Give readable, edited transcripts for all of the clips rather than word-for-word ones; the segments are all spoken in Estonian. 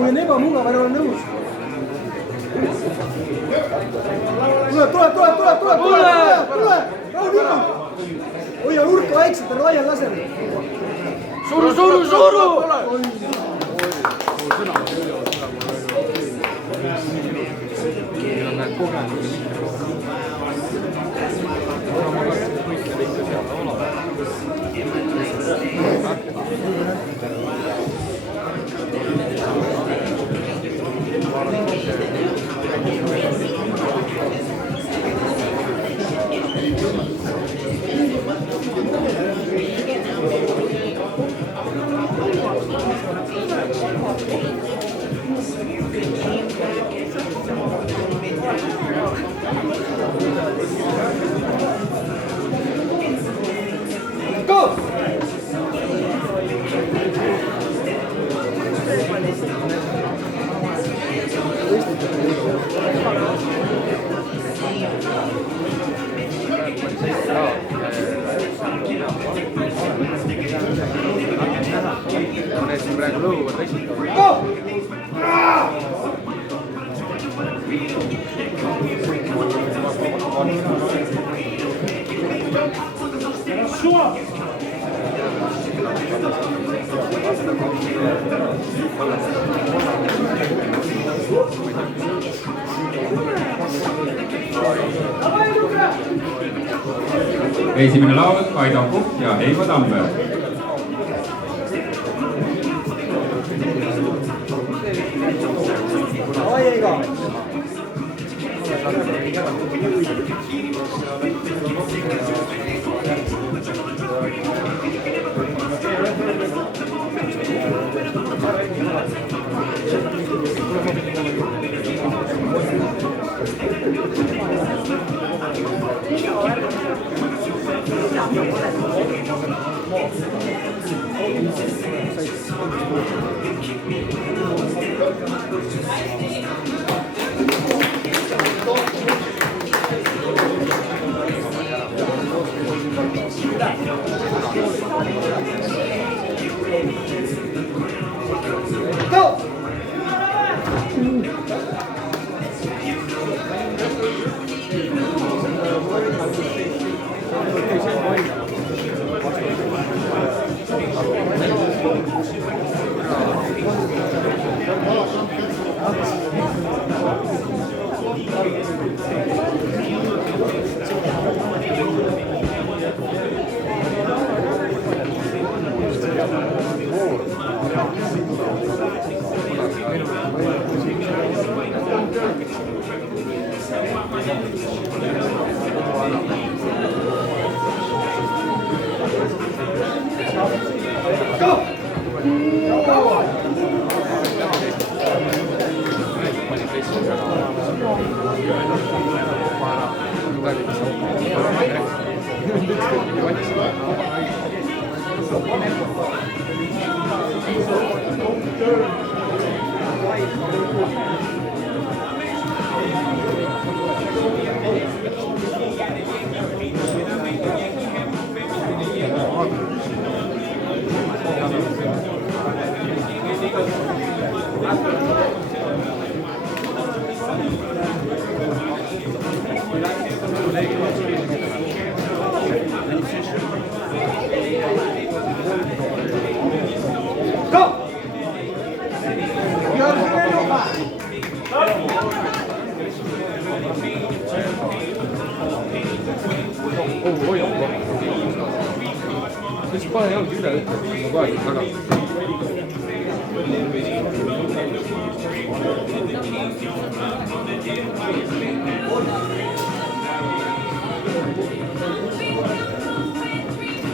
kui on ebamugav, ära ole nõus. Tule! Hoia nurka vaikselt, ära laial lasel. Suru! Esimene laud, Aido Puhk ja Heivo Tamberg.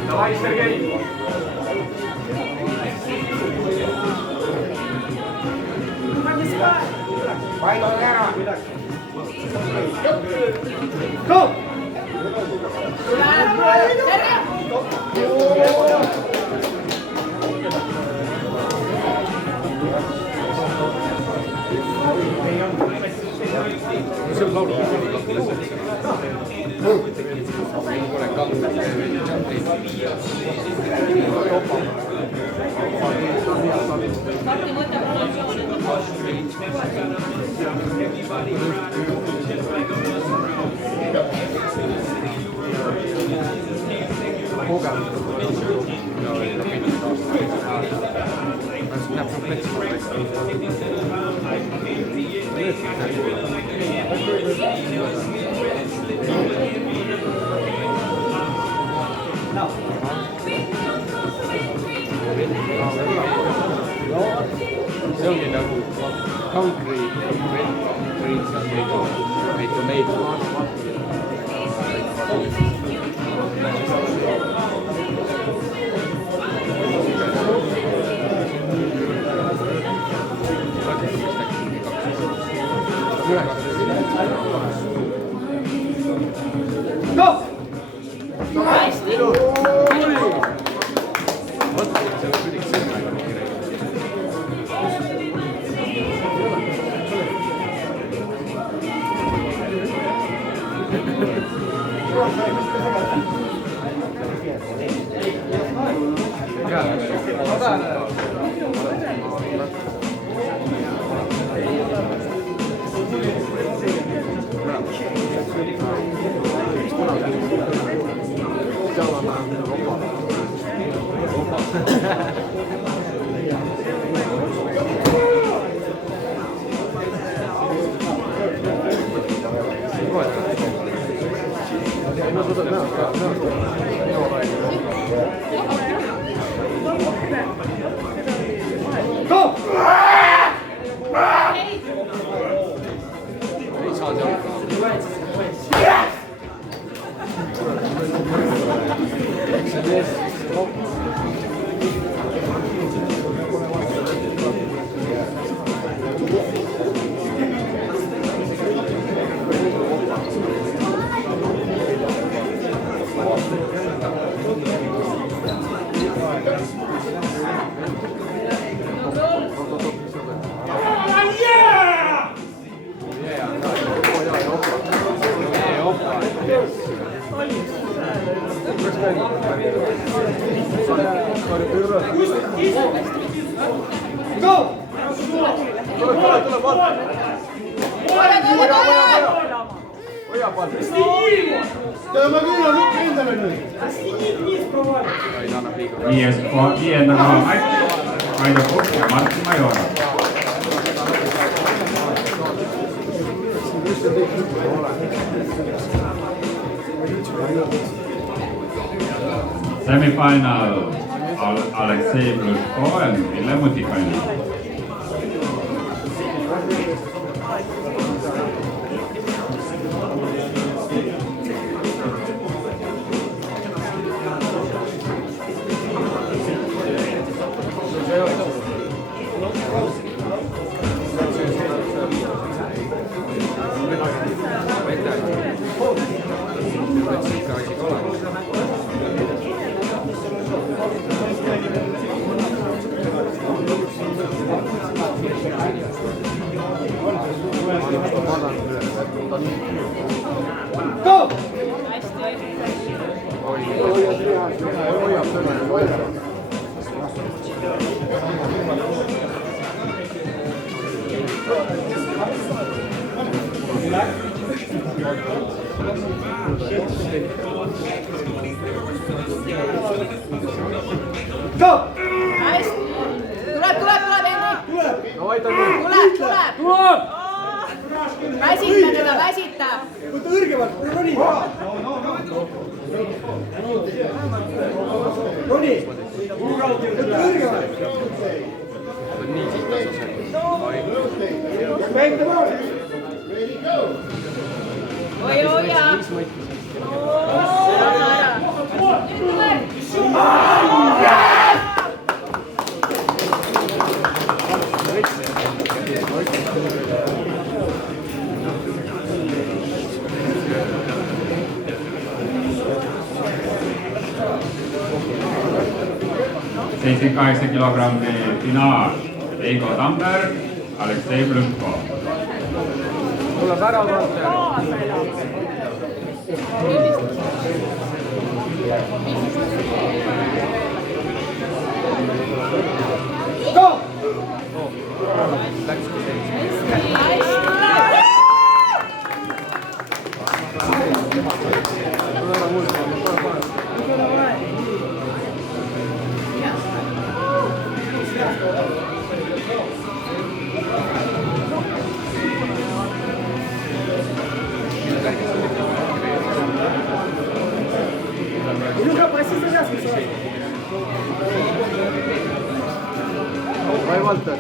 Давай, Сергей! Vai, galera! Go! Se onkin joku concrete pizza, ei tomato. Go! Go! Go! Tämä kyllä on nyt rintänyt nyt. Viienä Aito Pukki ja Martti Majora. Semifinal Alexei Blushko and Ville Mutikainen. Go! Go! Nice. Tule, Henri. Tule. Väsittää. Mutta yrkevät, Roni! Roni! Mutta yrkevät! Oi ja. Nyt 78 kilogrammi finaal. Eiko Tamberg, Alexei Blushko. Mulla väravältä. Go! Läkski seitse. Nunca precisa já, pessoal. Vai, Walter.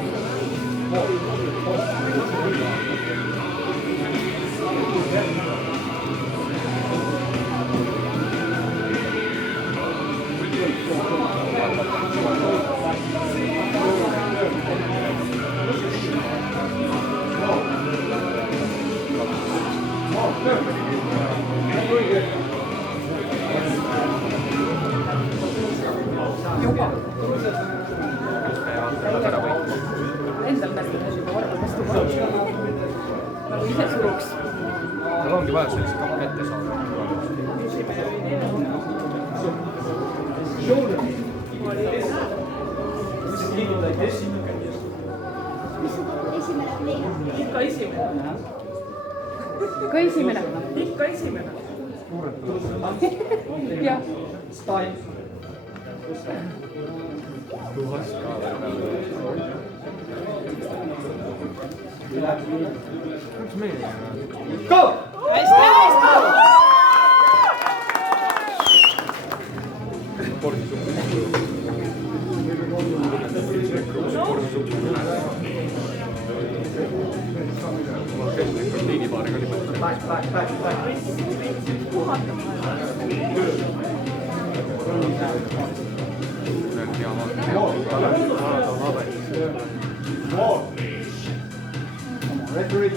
Endal mästas juba korda vastu panna. Nagu ise suruks. Tal ongi vaja sellist kapa ette saada. Ikka esimene. Jah. Tuhas ka veel peale. Üks meeldib. Go! Hästi! Proteiinibaariga oli palju. Hea vaata. Referee.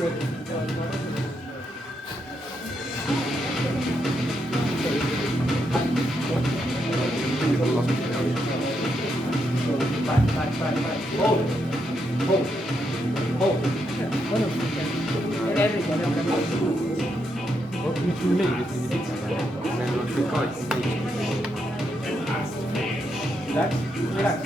Hold. Miks sul meeldib nii pitsa? Meil on kõik aeg. Relax.